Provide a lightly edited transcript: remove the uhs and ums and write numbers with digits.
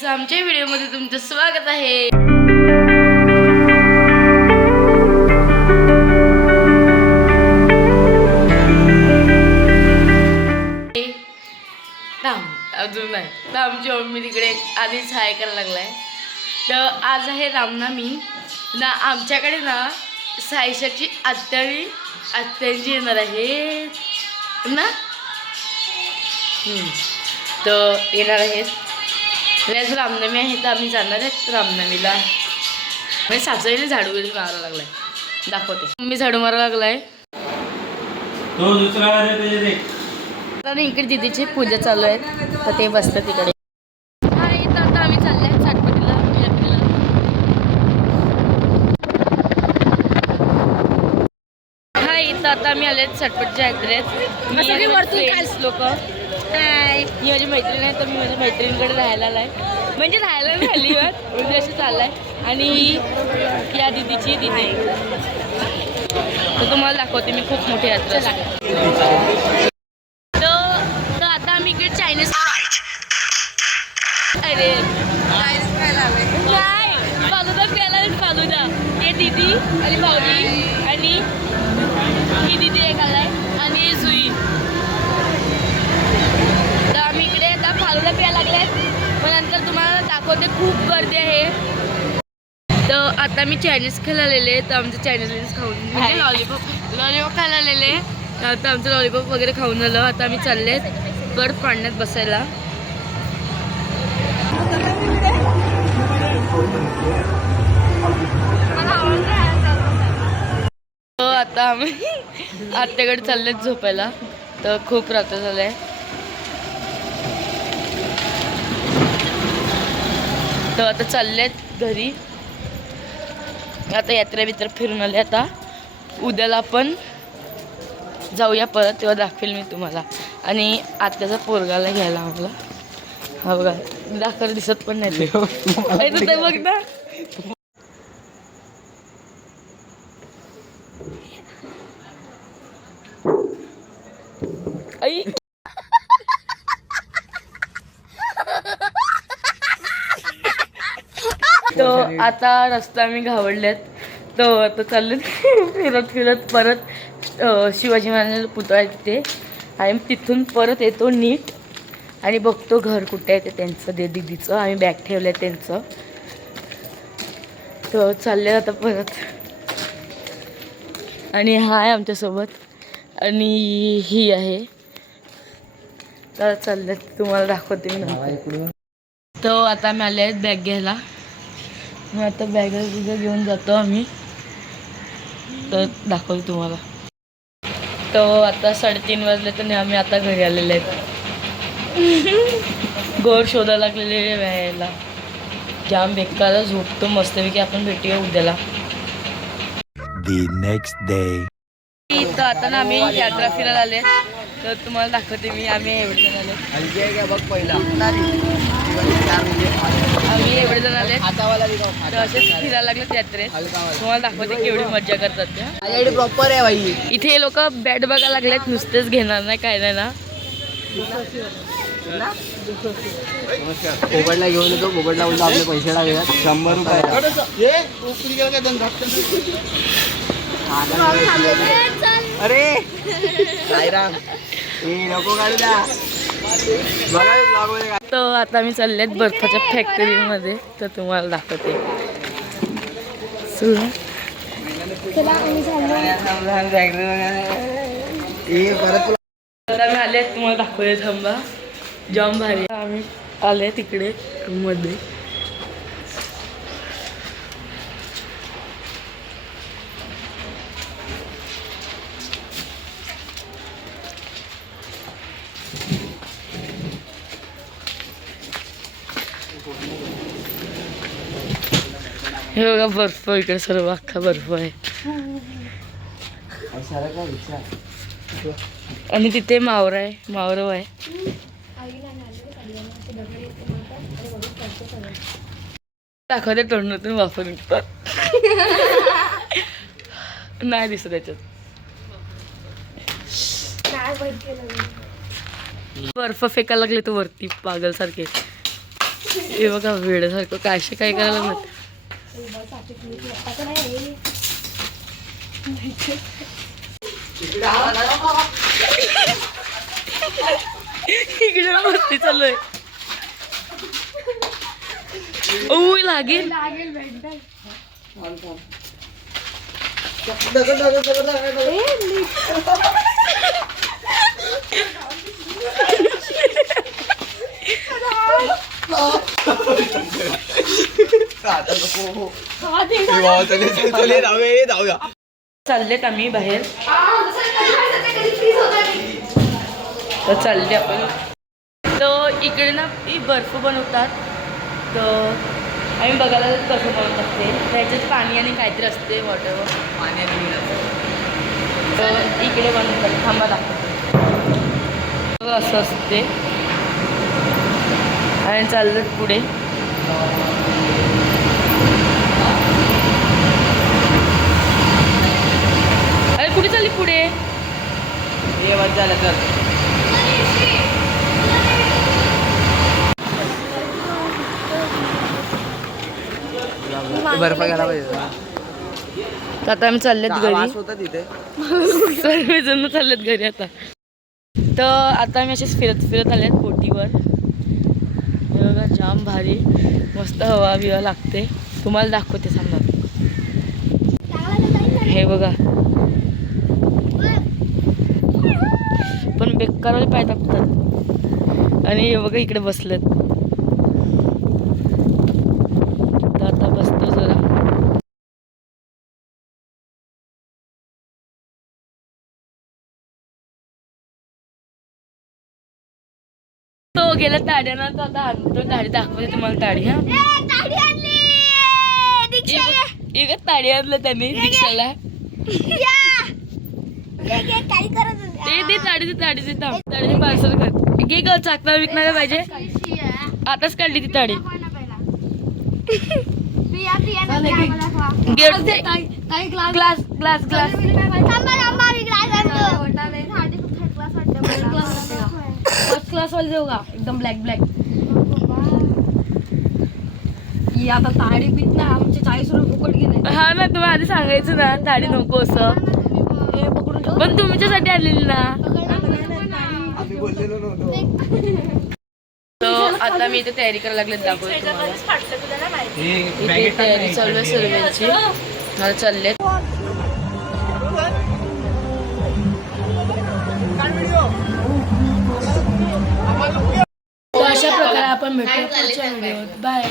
गाईस, आमच्या व्हिडिओमध्ये तुमचं स्वागत आहे. अजून नाही तर आमची मम्मी तिकडे आधीच हाय करायला लागलाय. तर आज आहे रामनवमी ना. आमच्याकडे ना साईशाची आत्यांची येणार आहे ना. तर येणार आहेत. आज रामनवमी आहे तर आम्ही जाणार आहेत रामनवमीला. म्हणजे सासूबाईने झाडू वगैरे मारायला लागलाय. दाखवते. मम्मी झाडू मारायला लागलाय. तो दुसरा आणि इकडे दीदीची पूजा चालू आहे तर ते बसतात तिकडे. हा इथं आता आम्ही चालले आहेत साटपटीला यात्रेला. हा इथं आता आम्ही आले आहेत साटपटच्या यात्रेत. लोक ही माझी मैत्रीण आहे तर मी माझ्या मैत्रिणीकडे राहायला आलाय. म्हणजे राहायला नाही आली म्हणजे असं चाललंय. आणि ही या दीदीची दीदी तर तुम्हाला दाखवते मी. खूप मोठी यात्रा असते. तर आता आम्ही इकडे चायनीज अरे नाही फालुदा प्यायला फालुदा. ते दीदी आणि भाऊजी आणि ही दीदी एक आलाय आणि जुई. तर आम्ही इकडे आता फालुदा प्यायला लागलेत. पण नंतर तुम्हाला दाखवते. खूप गर्दी आहे. तर आता मी चायनीज खायला आलेले. तर आमचं चायनीज खाऊन म्हणजे लॉलीपॉप खायला आलेले. आता आमचं लॉलीपॉप वगैरे खाऊन आलं. आता आम्ही चालले परत पाण्यात बसायला. आता आम्ही आत्याकडे चाललेत झोपायला. तर खूप रात्र झालंय. तर आता चाललेत घरी. आता यात्रा बित्रा फिरून आले. आता उद्याला आपण जाऊया परत. तेव्हा दाखवेल मी तुम्हाला. आणि आत्याचा पोरगाला घ्यायला आम्हाला. हा बघा दाखर दिसत पण नाही ते बघ ना. आई तो आता रस्ता आम्ही घावडल्यात. तो आता चालले फिरत परत शिवाजी महाराजांचा पुतळा आहे तिथे. आणि तिथून परत येतो नीट आणि बघतो घर कुठे आहे ते त्यांचं दीदीचं. आम्ही बॅग ठेवलं आहे त्यांचं. तो चालले आता परत. आणि हा आहे आमच्यासोबत आणि ही आहे. तर चालले तुम्हाला दाखवते मी. तो आता आम्ही आले आहेत बॅग घ्यायला. मग आता बॅग घेऊन जातो आम्ही. तर दाखवतो तुम्हाला. तो आता 3:30 वाजले तर आम्ही आता घरी आलेले आहेत. गोड शोधायला लागलेले वेळेला. जाम बेकार झोपतो मस्तपैकी. आपण भेटूया उद्याला. The next day. तर आता ना आम्ही यात्रा फिरायला आले. तर तुम्हाला दाखवते मी. आम्ही एवढे जण आले. आम्ही एवढे जण आले तर असेच फिरायला लागलेत यात्रेत. तुम्हाला दाखवते केवढी मजा करतात त्या. प्रॉपर आहे भाई. इथे लोक बॅट बघायला लागलेत. नुसतेच घेणार नाही काय नाही ना. पोपटला घेऊन येतो. पोपटला बोलतो आपले पैसे टाकूयात 100 रुपये. अरे साईराम नको काढू द्या. तर आता आम्ही चाललेत बर्फाच्या फॅक्टरीमध्ये. तर तुम्हाला दाखवते. तर आम्ही आले तुम्हाला दाखवले. थांबा जाम भारी. आम्ही आले तिकडे मध्ये. हे बघा बर्फ. इकडे सर्व अख्खा बर्फ आहे. आणि तिथे मावरा आहे. मावरव आहे. दाखवते तोंडातून वाफर निघतात. नाही दिसत त्याच्यात. बर्फ फेकायला लागले तो वरती पागल सारखे. हे बघा वेड्यासारखं कायशे काय करायला लागलं. इकडे मस्ती चालू आहे. ओ लागेल. चाललेत आम्ही बाहेर. तर चालले आपण. तर इकडे ना ती बर्फ बनवतात. तर आम्ही बघायला कसं बनवतात ते. त्याच्यात पाणी आणि काहीतरी असते वॉटर पाणी आणि तर इकडे बनवतात. थांबा दाखवतो. असं असते आणि चाललं पुढे. अरे कुठे चालली पुढे. हे वर झालं तर बर्फ घ्यायला पाहिजे. तर आता आम्ही चाललेत घरी. होता तिथे सर्वजण चाललेत घरी आता. तर आता आम्ही असेच फिरत आलेत बोटीवर. हे बघा जाम भारी मस्त हवा बिवा लागते. तुम्हाला दाखवते समजा. हे बघा पण बेकारवाले पाय टाकतात. आणि हे बघा इकडे बसलेत. तर आता बसतो जरा. तो गेला ताड्याना. तर आता आणतो ताडी दाखवते तुम्हाला. ताडी हा एक ताडी आणलं त्यांनी रिक्षाला. ते ताडी ताडीचे पार्सल कर. घे ग चाकणार विकणार पाहिजे. आताच काढली ती ताडी. Glass glass glass first class वाले देऊ का एकदम ब्लॅक ब्लॅक. आता ताडी पीत ना आमचे 40 रुपये फुकट गेले. हा ना तुम्ही आधी सांगायचं ना ताडी नको असं. पण तुमच्यासाठी आलेली ना. तर आता मी इथे तयारी करायला लागले. दाखवते तुम्हाला. इथे तयारी चालू आहे सर्वांची. मला चालले. अशा प्रकारे आपण भेटू पुढच्या व्हिडिओत. बाय.